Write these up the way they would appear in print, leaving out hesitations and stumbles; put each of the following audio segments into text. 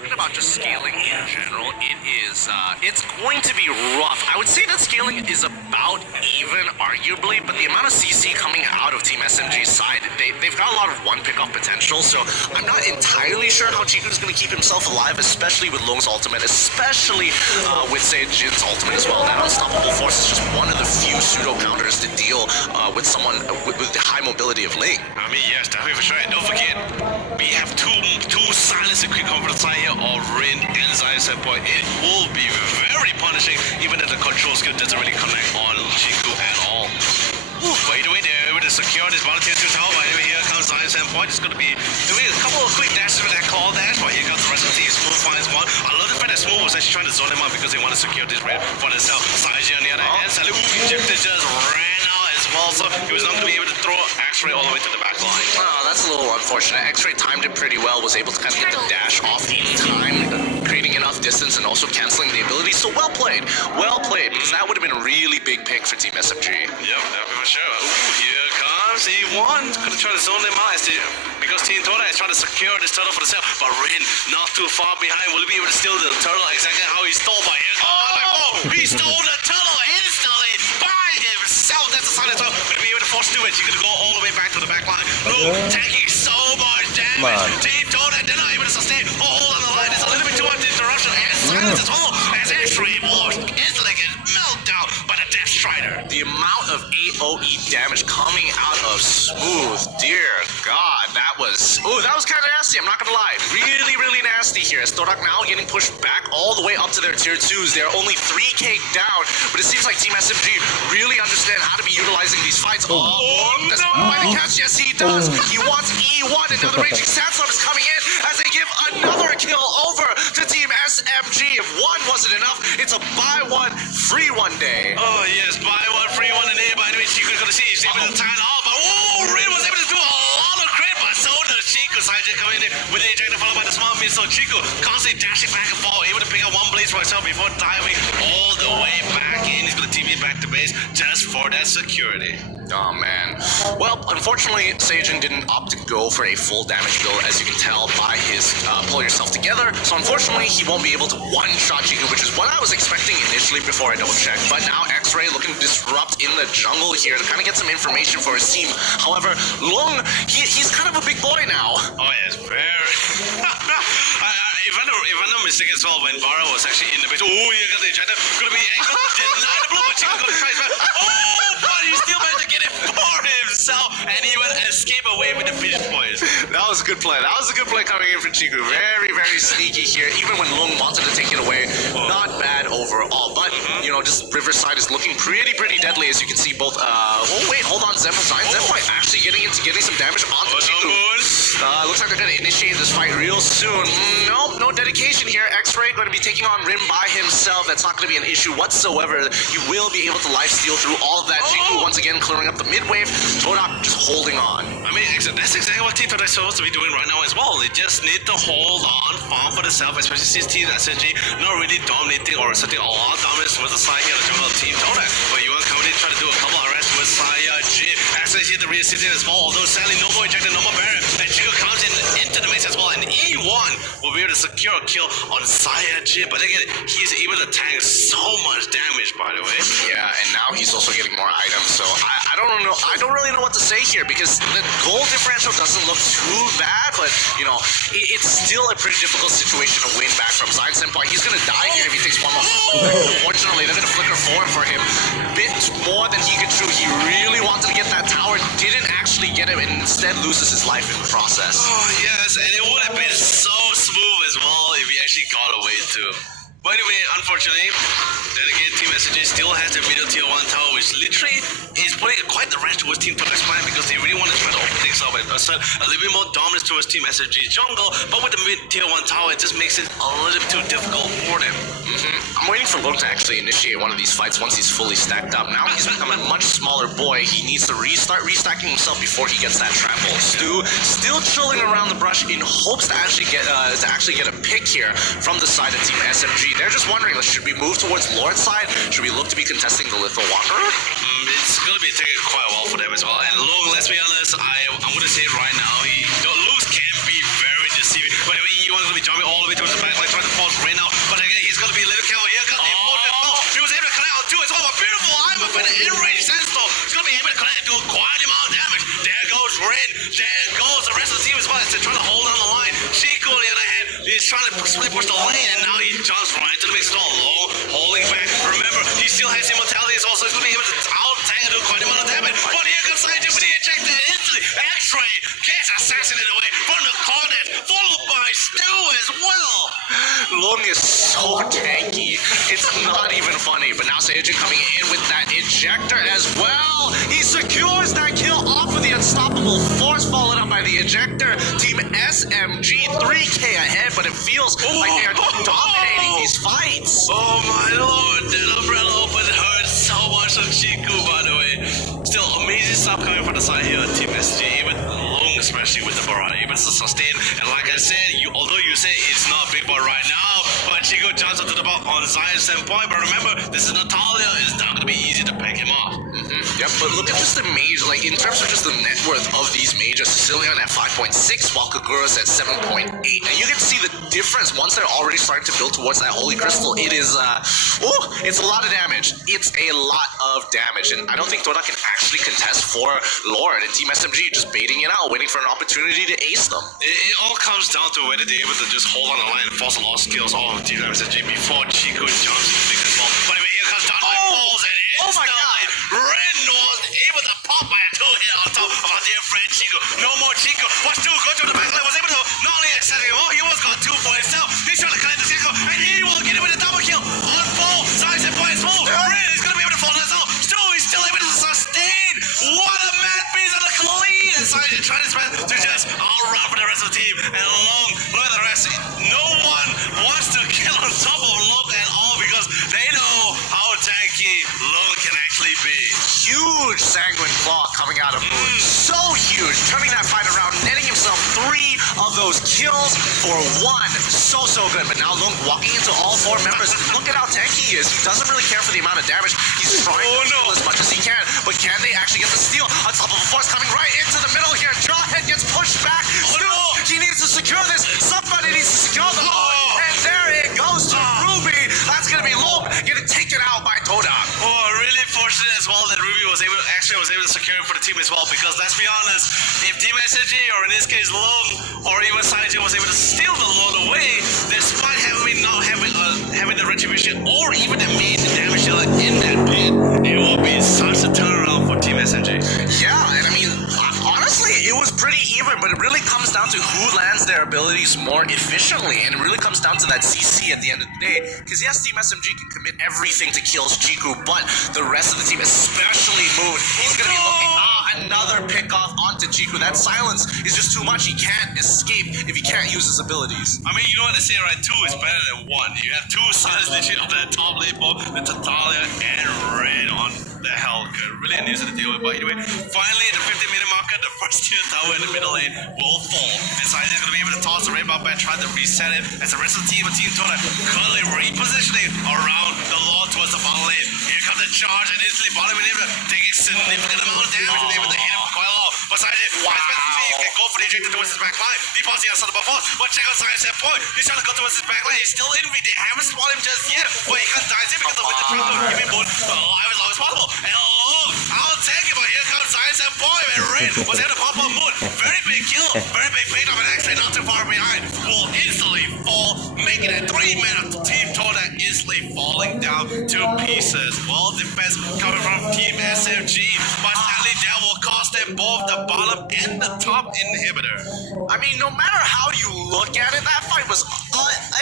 talking about just scaling in general, it's going to be rough. I would say that scaling is about even, arguably, but the amount of CC coming out of Team SMG's side, they've got a lot of one pick-off potential, so I'm not entirely sure how Chiku's going to keep himself alive, especially with Lung's ultimate, especially with, say, Jin's ultimate as well. That Unstoppable Force is just one of the few pseudo-counters to deal with someone with the high mobility of Ling. I mean, yes, definitely for sure. And don't forget, we have two silence and quick comfort side here of Rin and Zaya Setpoint. It will be very punishing, even if the control skill doesn't really connect on Chiku at all. Wait, there to secure this bottom tier 2 tower. By the way, here comes Zaya Setpoint. It's going to be doing a couple of quick dashes with that claw dash, but here comes the rest of the team. Smooth finds one. I love the fact that Smooth was actually trying to zone him out because they want to secure this red for themselves. Saiji on the other hand, Sally Ejected just ran out as well, so he was not going to be able to throw X-Ray all the way to the back line. Oh, that's a little unfortunate. X-Ray timed it pretty well, was able to kind of get the dash off in time, creating enough distance and also canceling the ability. So well played, because that would have been a really big pick for Team SMG. Yep, definitely for sure. Ooh, here comes E1. Gonna try to zone them out because Team Toda is trying to secure this turtle for themselves. But Rin not too far behind. Will he be able to steal the turtle exactly how he stole by his? He stole the turtle instantly by himself. That's a silent turtle. Gonna be able to force through it. He's gonna go all the way back to the back line. Taking so much damage. Team Toda, they're not able to sustain a hold on the line. It's a little bit too much interruption and silence as well. As X-Ray was instantly gets melted down by the Death Strider. The amount of AoE damage coming out of Smooth, dear God, that was kind of nasty, I'm not gonna lie. Really, really nasty here, as Torak now getting pushed back all the way up to their tier 2s. They're only 3k down, but it seems like Team SMG really understand how to be utilizing these fights. Does he find the catch? Yes, he does. He wants E1, and now the Raging Sandstorm is coming in as they give another kill over to Team SMG. If one wasn't enough, it's a buy one, free one day. Oh yes, buy one, free one, and then by the way, Chico gonna see he's able to tie it off, but Rin was able to do a lot of crit, but so does Chico. Saiji coming in with the ejector followed by the smart mid, so Chico constantly dashing back and forth, able to pick up one blaze for himself before diving all the way back in. He's gonna TP back to base just for that security. Oh man. Well, unfortunately, Seijin didn't opt to go for a full damage build, as you can tell by his pull yourself together. So unfortunately, he won't be able to one-shot Chiku, which is what I was expecting initially before I double checked. But now X-Ray looking to disrupt in the jungle here to kind of get some information for his team. However, Lung, he's kind of a big boy now. Oh yes, very. If I'm not mistaken as well, when Bara was actually in the base, oh, here comes the ejector, gonna be able to deny the blow, but Chico's gonna try his best. Oh, but he still managed to get it for himself, and he would escape away with the finish points. That was a good play. That was a good play coming in for Chiku. Very, very sneaky here, even when Lung wanted to take it away. Not bad overall, but, you know, just Riverside is looking pretty deadly, as you can see both, oh wait, hold on, Zephyr actually getting some damage onto Chiku. Looks like they're gonna initiate this fight real soon. Nope, no dedication here. X-Ray going to be taking on Rim by himself. That's not going to be an issue whatsoever. You will be able to lifesteal through all of that. Chiku once again clearing up the mid wave. Todak just holding on. I mean, that's exactly what Team Todak is supposed to be doing right now as well. They just need to hold on, farm for themselves, especially since Team SMG not really dominating or setting a lot of dominance with the side here in the jungle of Team Todak. But you want to come in and try to do a couple of arrests with Saiyajin. Actually, here the real city as well, although sadly no more ejected, no more barrier. And Chiku comes into the mix as well, and E1 will be able to secure a kill on Saiyajin. But again, he's able to tank so much damage, by the way. Yeah, and now he's also getting more items, so I don't really know what to say here, because the goal differential doesn't look too bad, but you know, it's still a pretty difficult situation to win back from Zion Senpai. He's gonna die here if he takes one more. Unfortunately, they're gonna flicker forward for him. Bit more than he could chew. He really wanted to get that tower, didn't actually get him, and instead loses his life in the process. Oh yes, and it would have been so smooth as well if he actually got away too. But anyway, unfortunately, then again, Team SMG still has the middle tier 1 tower, which literally is putting quite the wrench towards Team Todak's plan, because they really want to try to open things up and assert a little bit more dominance towards Team SMG's jungle. But with the mid tier 1 tower, it just makes it a little bit too difficult for them. I'm waiting for Lung to actually initiate one of these fights once he's fully stacked up. Now he's become a much smaller boy. He needs to start restacking himself before he gets that trample. Stu still chilling around the brush in hopes to actually get a pick here from the side of Team SMG. They're just wondering, should we move towards Lord's side? Should we look to be contesting the Lethal Wanderer? It's going to be taking quite a while for them as well. And Lung, let's be honest, I'm going to say it right now, Lux can be very deceiving. But anyway, you want to be jumping all the way towards the back split push the lane, and now he jumps right into the mix stall. Long holding back. Remember, he still has immortality, so he's going to be able to out-tank and do quite a amount of damage. But here comes Saiju with the ejector instantly. X-Ray gets assassinated away from the Cornet, followed by Stu as well. Long is so tanky. It's not even funny. But now Seijin coming in with that ejector as well. He secures that kill off of the unstoppable force, followed up by the ejector. Team SMG 3K ahead, but it feels like they are dominating these fights. Oh my lord, that umbrella open hurt so much on Chiku, by the way. Still, amazing stuff coming from the side here, Team SG, with Long, especially with the Barrage, able to sustain. And like I said, although you say it's not big boy right now, but Chiku jumps onto the ball on Zion's standpoint. But remember, this is Natalia, it's not going to be easy to pick him off. Yep, but look at just the mage, like in terms of just the net worth of these mages, Sicilian at 5.6, while Kagura's at 7.8. And you can see the difference once they're already starting to build towards that Holy Crystal. It is, it's a lot of damage. It's a lot of damage, and I don't think Dota can actually contest for Lord, and Team SMG just baiting it out, waiting for an opportunity to ace them. It all comes down to whether they're able to just hold on the line and force a lot of skills off of Team SMG before Chico jumps into the ball. But anyway, here comes Don Falls and Oh my God. Ren was able to pop by a 2-hit on top of our dear friend Chico. No more Chico. Watch Stu go to the back line, was able to not only accept him, he almost got 2 for himself. He's trying to connect the Chico, and he will get it with a double kill on full size and point small. Ren is going to be able to fall as well. Stu is still able to sustain. What a mad piece on the clean. And Simon trying his best to just outrun for the rest of the team. And Long, look at the rest. No one wants to kill on top of Long at all because they know how tanky Long can actually be. Huge Sanguine Claw coming out of Moon. So huge, turning that fight around, netting himself 3 of those kills for 1. So good. But now Long walking into all 4 members. Look at how tanky he is. He doesn't really care for the amount of damage. He's trying to kill as much as he can. But can they actually get the steal on top of a force coming right into the middle here? Jawhead gets pushed back. He needs to secure this. Somebody needs to secure the ball. And there it goes to Ruby. That's going to be Long getting taken out by Toda. Oh, really fortunate as well that Ruby was able to secure it for the team as well, because let's be honest, if Team SG, or in this case Long, or even Saiji was able to steal the Lord away, despite not having the retribution or even the main damage dealer in that pit, it will be such a turnaround for Team SG. Yeah, and I mean, honestly, it was pretty even, but it really comes down to who lands their abilities more efficiently, and it really comes down to that CC at the end of the day. Because yes, Team SMG can commit everything to kill Chiku, but the rest of the team, especially Moon, he's going to be looking another pick off onto Chiku. That silence is just too much. He can't escape if he can't use his abilities. I mean, you know what they say, right? 2 is better than 1. You have 2 sides legit on that top lane board, the Tatalia and Red on the Helga. Really news to deal with. But anyway, finally at the 50-minute marker, the first tier tower in the middle lane will fall. And Saiji is going to be able to toss the rainbow back, try to reset it, as the rest of the team, Team Toda, currently repositioning around the Lord towards the bottom lane. Here comes the charge, and instantly bottom lane able to take a significant amount of damage, and able to hit him quite a lot. But Saiji, can go for the ejector towards his back line. He paused the outside of the force, but check out Saiji's that point. He's trying to go towards his back line. He's still in with They haven't spotted him just yet, but he can't dive in because of the trap to keep him alive as long as possible. And Long, I'll take it, but here comes Science and Boy, and Rain was able to pop on Moon. Very big kill, very big payoff, and actually not too far behind. Will instantly fall, making it 3 minutes. Team Toda instantly falling down to pieces. Well, defense coming from Team SMG, but sadly that will cost them both the bottom and the top inhibitor. I mean, no matter how you look at it, that fight was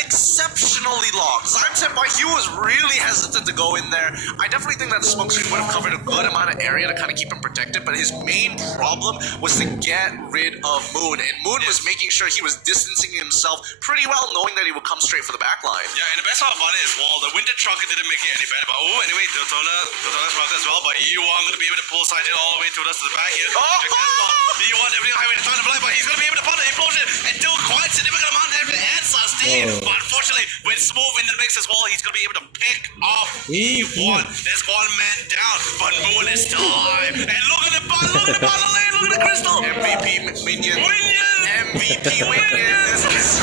exceptionally long. Zyme Senpai, he was really hesitant to go in there. I definitely think that the smoke screen would have covered a good amount of area to kind of keep him protected, but his main problem was to get rid of Moon, and Moon was making sure he was distancing himself pretty well, knowing that he would come straight for the back line. Yeah, and the best part about it is, well, the Winter Trucker didn't make it any better, but anyway, Toda's rock as well, but Ewon going to be able to pull Saijin all the way to the back here. Ewon definitely having time to play, but he's going to be able to put the implosion and do quite significant amount of damage and sustain. But unfortunately, with Smooth in the mix as well, he's going to be able to pick off Ewon. There's 1 man down, but Moon is still alive. And look at the bottom lane, look at the crystal. MVP minion. MVP minion. This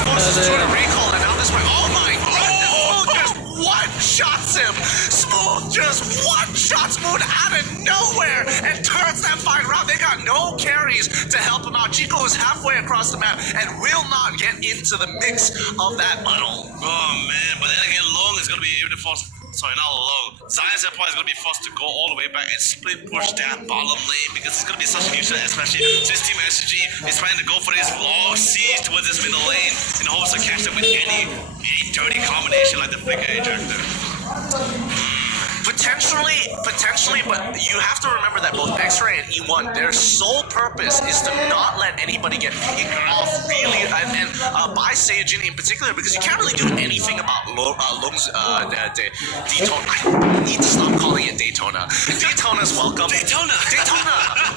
force is trying to recall, and now this way. Oh my god! Oh, just what? one-shots him. Smooth just one-shots Smooth out of nowhere and turns that fight around. They got no carries to help him out. Chico is halfway across the map and will not get into the mix of that muddle. Oh man, but then again, Long is gonna be able to force. Sorry, not Long. Zion Senpai is gonna be forced to go all the way back and split push that bottom lane because it's gonna be such a nuisance, especially since Team SG is trying to go for this long siege towards this middle lane in hopes to catch them with any dirty combination like the flicker ejector. Potentially, but you have to remember that both X-Ray and E1, their sole purpose is to not let anybody get picked off really, and by Saiyajin in particular, because you can't really do anything about Lung's Daytona. I need to stop calling it Daytona. Daytona's welcome. Daytona!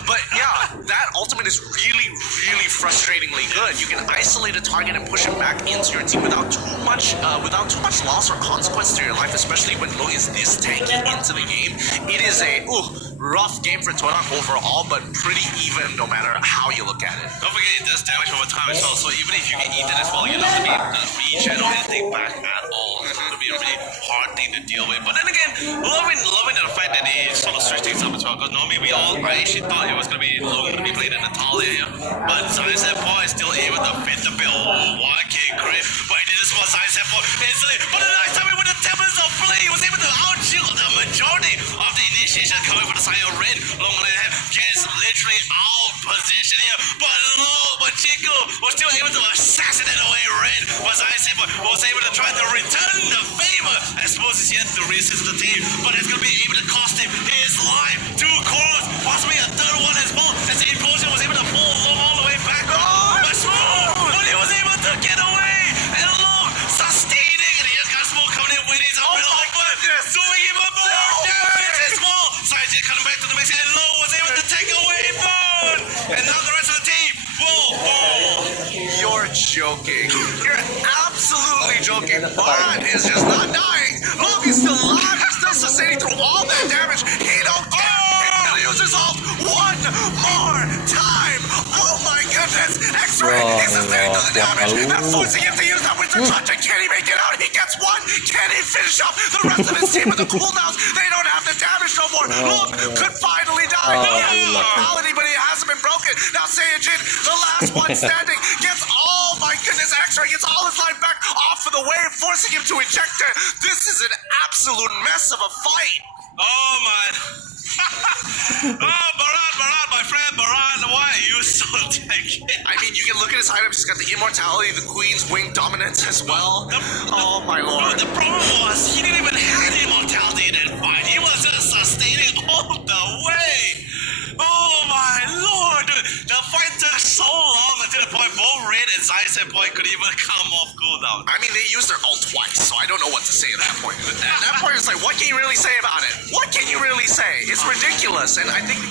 But yeah, that ultimate is really, really frustratingly good. You can isolate a target and push it back into your team without too much loss or consequence to your life, especially when Lung is this tanky into the game. It is a rough game for Tonak overall, but pretty even no matter how you look at it. Don't forget it does damage over time as well, so even if you get eaten as well, you're not going to be able to regen or anything back at all. It's going to be a really hard thing to deal with. But then again, loving the fact that they sort of switched things up as well, because normally I actually thought it was going to be Logan to be played in Natalia here, but Zion Senpai is still able to fit the bill. Why can't Crit? But he did this for Zion Senpai instantly, but the next time with the Tempest of Play, he was able to outshield the majority of the initiation coming from the side of Red. Long on the head gets literally out position here, but Chico was still able to assassinate away Red. But Zion Senpai was able to try to return the favor. I suppose he's yet to resist the team, but it's going to be able to cost him his life. 2 cores, possibly a third one as well, as the Implosion was able to pull Long all the way back. But Smooth, but he was able to get away, and Long sustaining, and he just got Smooth coming in with his umbrella, but doing him a more damage as well. Saiyajin coming back to the mix, and Long was able to take away Bone, and now the rest of the team will fall. You're joking. You're absolutely joking. Baran is just not dying. Long is still alive. He's still sustaining through all that damage. He don't care. He's gonna use his ult one more time. Oh my goodness. X-Ray is sustaining through the damage. That's forcing him to use that Wizard Touch. And can he make it out? He gets one. Can he finish off the rest of his team with the cooldowns? They don't have the damage no more. Long could finally die. Reality, but he hasn't been broken. Now Saiyajin, the last one standing, gets oh my goodness, X-Ray gets all his life back off of the wave, forcing him to ejector. This is an absolute mess of a fight. Oh my. Oh, Baran, my friend Baran, why are you so tanky? I mean, you can look at his items. He's got the immortality, the Queen's Wing dominance as well. Oh my lord. The problem was he didn't even have immortality in that fight. He was just sustaining all the way. Oh my lord, the fight took so long until the point both Red and Zion Senpai could even come off cooldown. I mean, they used their ult twice, so I don't know what to say at that point. At that point, it's like, what can you really say about it? What can you really say? It's ridiculous, and I think,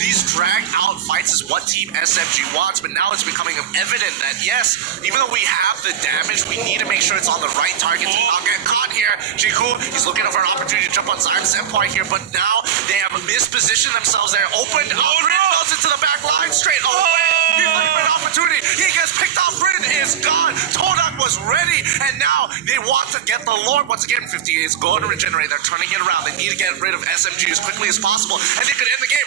these drag-out fights is what Team SFG wants, but now it's becoming evident that, yes, even though we have the damage, we need to make sure it's on the right target to not get caught here. Jiku, he's looking for an opportunity to jump on Zion Senpai here, but now they have mispositioned themselves there, opened up, Rin goes into the back line straight away. He's looking for an opportunity. He gets picked off. Rin is gone. Todak was ready, and now they want to get the Lord. Once again, 50 is going to regenerate. They're turning it around. They need to get rid of SMG as quickly as possible, and they could end the game.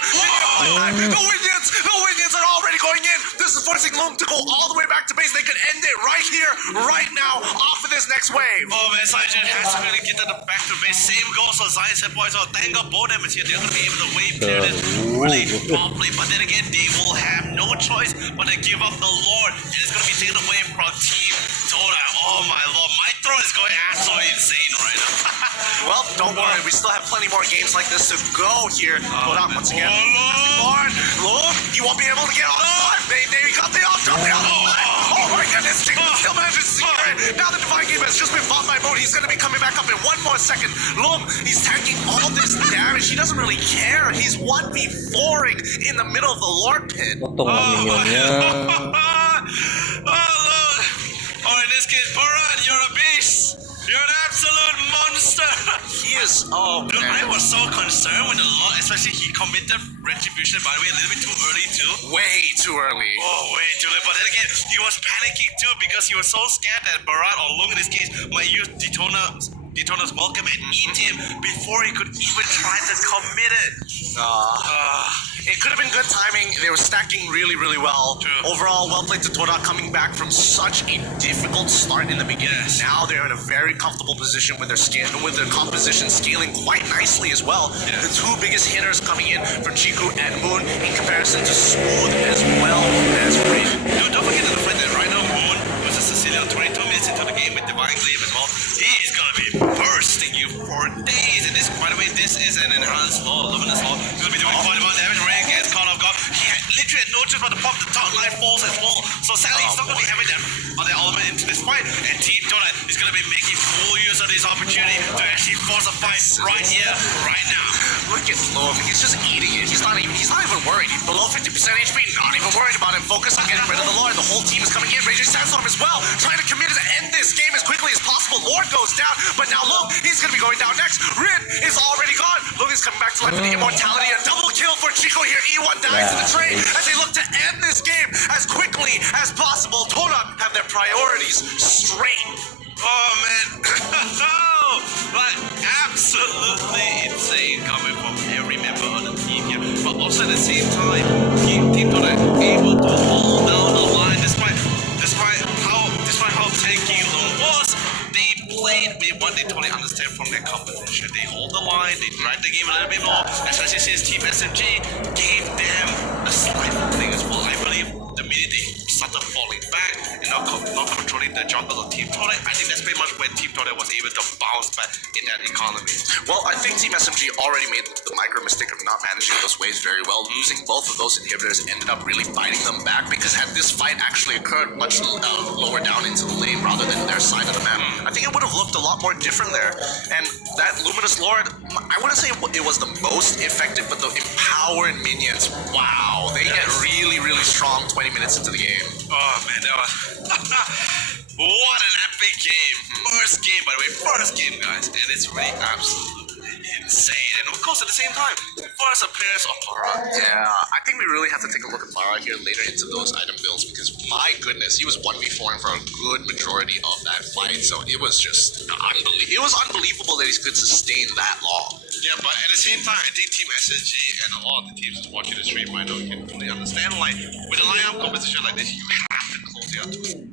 The Winions are already going in. This is forcing Lung to go all the way back to base. They could end it right here, right now, off of this next wave. Oh man, Saiyajin has to really get to the back to base. Same goes for Zion Senpai. So thank God both damage here. They're going to be able to wave clear this really properly. But then again, they will have no choice but to give up the Lord. And it's going to be taken away from Team Toda. Oh my lord, my throat is going absolutely insane right now. Well, don't worry. We still have plenty more games like this to go here. Hold on, once again. Lord, he won't be able to get on the line. They got the off. Oh my goodness, Jacob still manages to secure it. Now the Divine Game has just been fought by Moon. He's going to be coming back up in one more second. Lum, he's tanking all this damage. He doesn't really care. He's 1v4ing in the middle of the Lord Pit. Potong mga minionnya. Oh Lord. Oh, in this case, Baran, you're a beast. You're an absolute monster. He is, oh Dude, man. I was so concerned with the Lord, especially he committed retribution, by the way, a little bit too early too. Way too early. Oh, way too late. But then again, he was panicking too because he was so scared that Barat or Lung in this case might use Daytona Daytona's welcome and eat him before he could even try to commit it. It could have been good timing. They were stacking really, really well. True. Overall, well played to Torak coming back from such a difficult start in the beginning. Yes. Now they're in a very comfortable position with their composition scaling quite nicely as well. Yes. The two biggest hitters coming in from Chiku and Moon in comparison to Smooth as well as Rin. Dude, don't forget the fact that right now Moon versus Cecilia 22 minutes into the game with Divine Glaive as well. He's gonna be bursting you for days. And this, by the way, this is an enhanced law, Luminous law. He's gonna be doing quite a lot of damage. Ring gets caught off guard. He literally had no choice but to pop the top line falls as well. So sadly, he's not gonna be having them on their element into this fight. And Team Dota is gonna be making full use of this opportunity to actually force a fight right here, right now. Look at Loam. He's just eating it. He's not even worried. He's below 50% HP. Not even worried about it. Focus on getting rid of the Lord. The whole team is coming in. Raging Sandstorm as well. Trying to commit to end this game as quickly as possible. Lord goes down. But now look, he's going to be going down next. Rin is already gone. Look, is coming back to life with the immortality. A double kill for Chico here. E1 dies to the train as they look to end this game as quickly as possible. Torak have their priorities straight. Oh man, but absolutely insane coming from every member on the team here. But also at the same time, Team Dota able to hold down the line despite how tanky Lone was. They played with what they totally understand from their competition. They hold the line, they drag the game a little bit more, especially since Team SMG gave them a slight opening as well. I believe the minute they started falling back and not controlling the jungle of Team Toilet, I think that's pretty much when Team Toilet was able to bounce back in that economy. Well, I think Team SMG already made the micro mistake of not managing those waves very well. Losing both of those inhibitors ended up really biting them back because had this fight actually occurred much lower down into the lane rather than their side of the map, I think it would have looked a lot more different there. And that Luminous Lord, I wouldn't say it was the most effective, but the empowered minions, wow, they get really, really strong 20 minutes into the game. Oh man, that was what an epic game. First game, by the way, first game, guys, and it's really absolutely insane. And of course, at the same time, first appearance of Farah. Yeah, I think we really have to take a look at Farah here later into those item builds because my goodness, he was 1v4ing for a good majority of that fight. So it was just unbelievable. It was unbelievable that he could sustain that long. Yeah, but at the same time, I think Team SSG and a lot of the teams watching the stream right now can fully understand, like, with a lineup composition like this, you have to close the out to it.